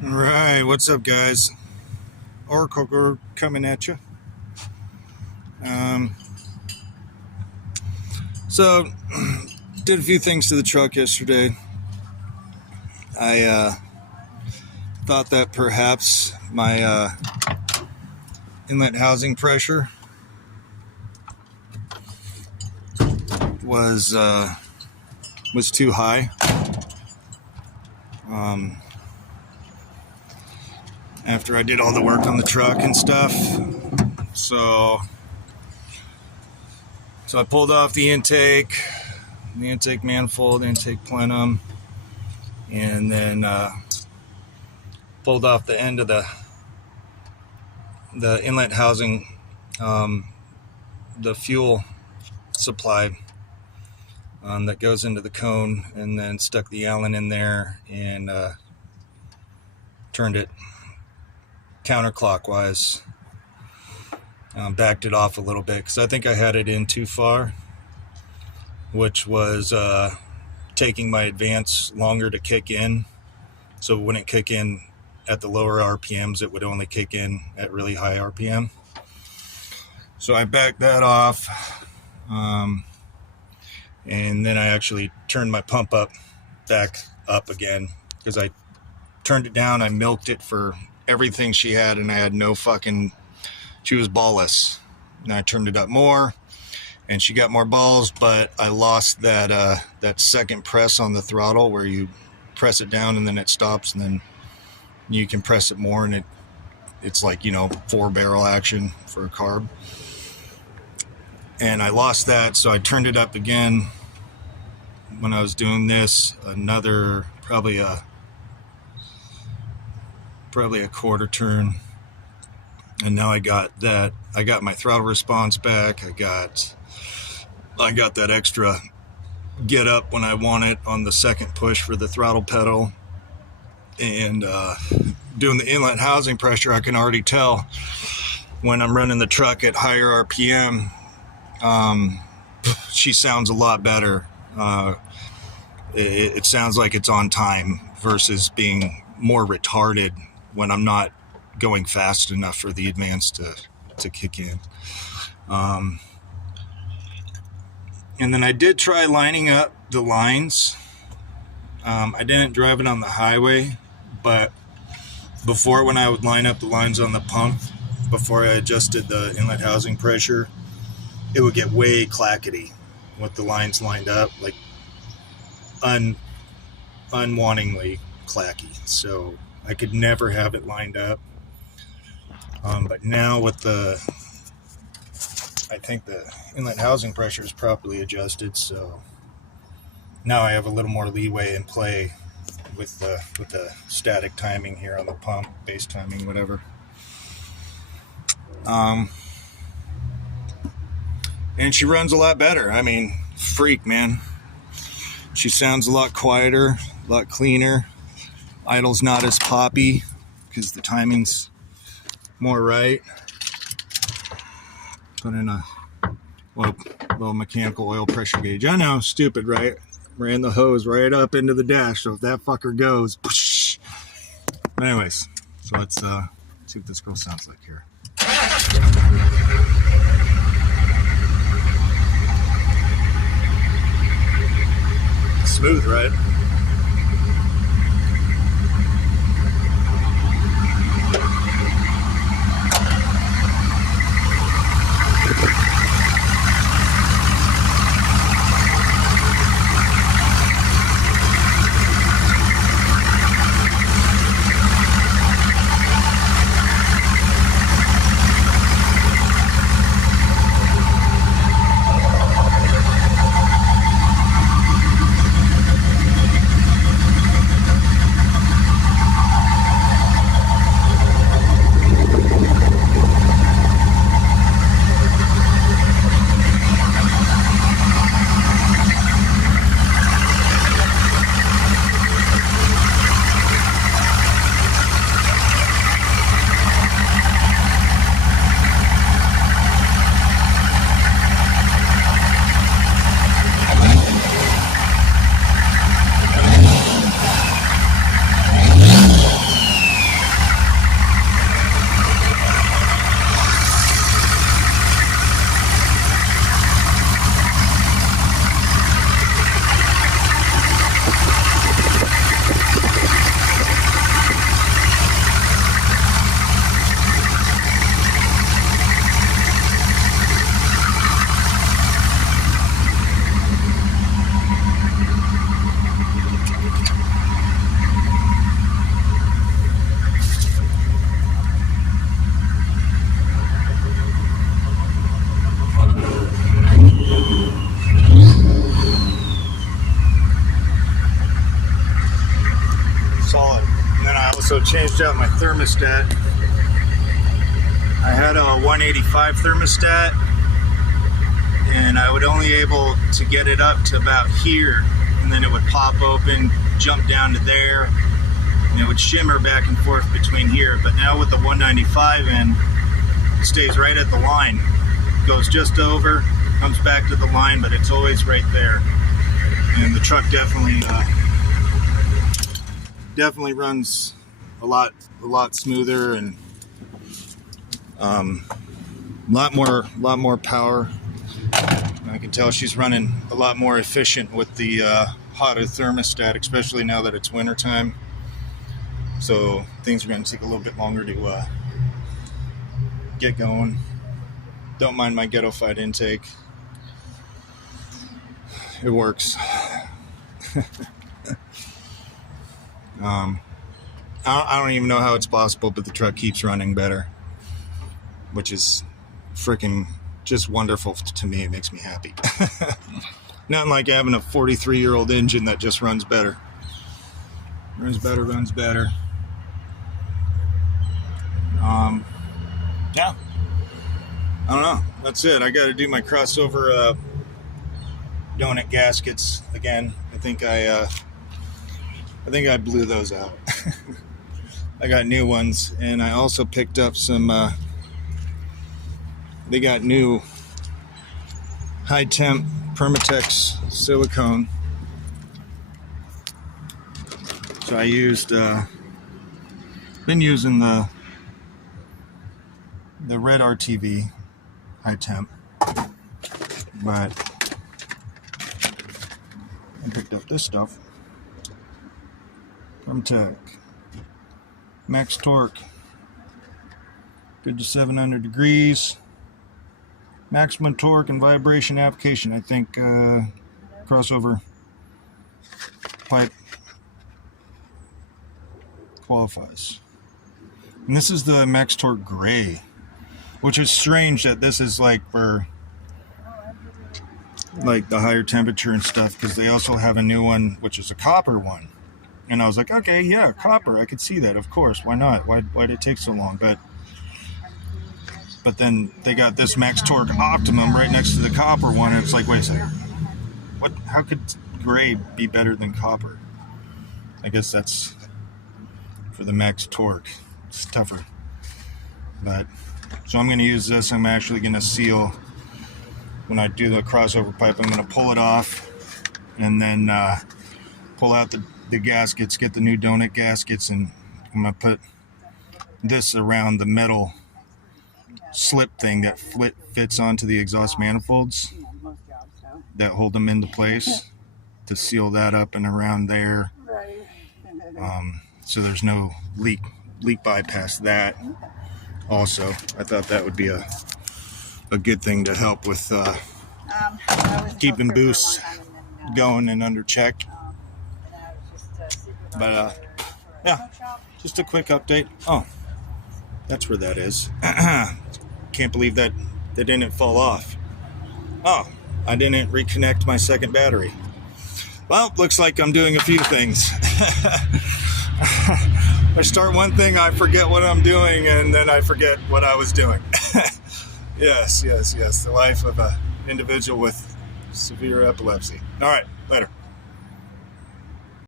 All right, what's up, guys? Oracle coming at you. So, did a few things to the truck yesterday. I thought that perhaps my inlet housing pressure was too high. After I did all the work on the truck and stuff, so I pulled off the intake manifold, intake plenum, and then pulled off the end of the inlet housing, the fuel supply that goes into the cone, and then stuck the Allen in there and turned it counterclockwise. Backed it off a little bit because I think I had it in too far, which was taking my advance longer to kick in. So it wouldn't kick in at the lower RPMs, it would only kick in at really high RPM. So I backed that off, and then I actually turned my pump back up again, because I turned it down. I milked it for everything she had, and I had no fucking, she was ballless. And I turned it up more, and she got more balls, but I lost that second press on the throttle where you press it down and then it stops, and then you can press it more, and it's like, 4-barrel action for a carb. And I lost that, so I turned it up again when I was doing this, another probably a quarter turn, and now I got my throttle response back. I got that extra get up when I want it on the second push for the throttle pedal, and doing the inlet housing pressure, I can already tell when I'm running the truck at higher RPM, she sounds a lot better. It sounds like it's on time versus being more retarded when I'm not going fast enough for the advance to kick in. And then I did try lining up the lines. I didn't drive it on the highway, but before, when I would line up the lines on the pump, before I adjusted the inlet housing pressure, it would get way clackety with the lines lined up, like unwantingly clacky. So I could never have it lined up. But now with I think the inlet housing pressure is properly adjusted, so now I have a little more leeway in play with the static timing here on the pump, base timing, whatever. And she runs a lot better. I mean, freak, man. She sounds a lot quieter, a lot cleaner. Idle's not as poppy because the timing's more right. Put in a little mechanical oil pressure gauge. I know, stupid, right? Ran the hose right up into the dash, so if that fucker goes, push. But anyways, so let's see what this girl sounds like here. Smooth, right? Also changed out my thermostat. I had a 185 thermostat, and I would only able to get it up to about here, and then it would pop open, jump down to there, and it would shimmer back and forth between here. But now with the 195 in, it stays right at the line. Goes just over, comes back to the line, but it's always right there. And the truck definitely runs a lot smoother, and a lot more power. I can tell she's running a lot more efficient with the hotter thermostat, especially now that it's winter time. So things are going to take a little bit longer to get going. Don't mind my ghetto fight intake. It works. I don't even know how it's possible, but the truck keeps running better, which is freaking just wonderful to me. It makes me happy. Nothing like having a 43-year-old engine that just runs better. Runs better. Yeah. I don't know. That's it. I got to do my crossover donut gaskets again. I think I blew those out. I got new ones, and I also picked up some. They got new high temp Permatex silicone. So I used. Been using the red RTV high temp, but I picked up this stuff. Permatech max torque, good to 700 degrees, maximum torque and vibration application. I think crossover pipe qualifies. And this is the max torque gray, which is strange that this is like for like the higher temperature and stuff, because they also have a new one which is a copper one. And I was like, okay, yeah, copper, I could see that, of course, why not? Why'd it take so long? But then they got this max torque optimum right next to the copper one, and it's like, wait a second, how could gray be better than copper? I guess that's for the max torque. It's tougher. But so I'm going to use this. I'm actually going to seal, when I do the crossover pipe, I'm going to pull it off and then pull out the gaskets, get the new donut gaskets, and I'm going to put this around the metal slip thing that fits onto the exhaust manifolds that hold them into place, to seal that up and around there, so there's no leak bypass that. Also, I thought that would be a good thing to help with keeping boosts going and under check. But yeah, just a quick update. Oh, that's where that is. Can't believe that didn't fall off. Oh, I didn't reconnect my second battery. Well, looks like I'm doing a few things. I start one thing, I forget what I'm doing, and then I forget what I was doing. Yes. The life of an individual with severe epilepsy. All right, later.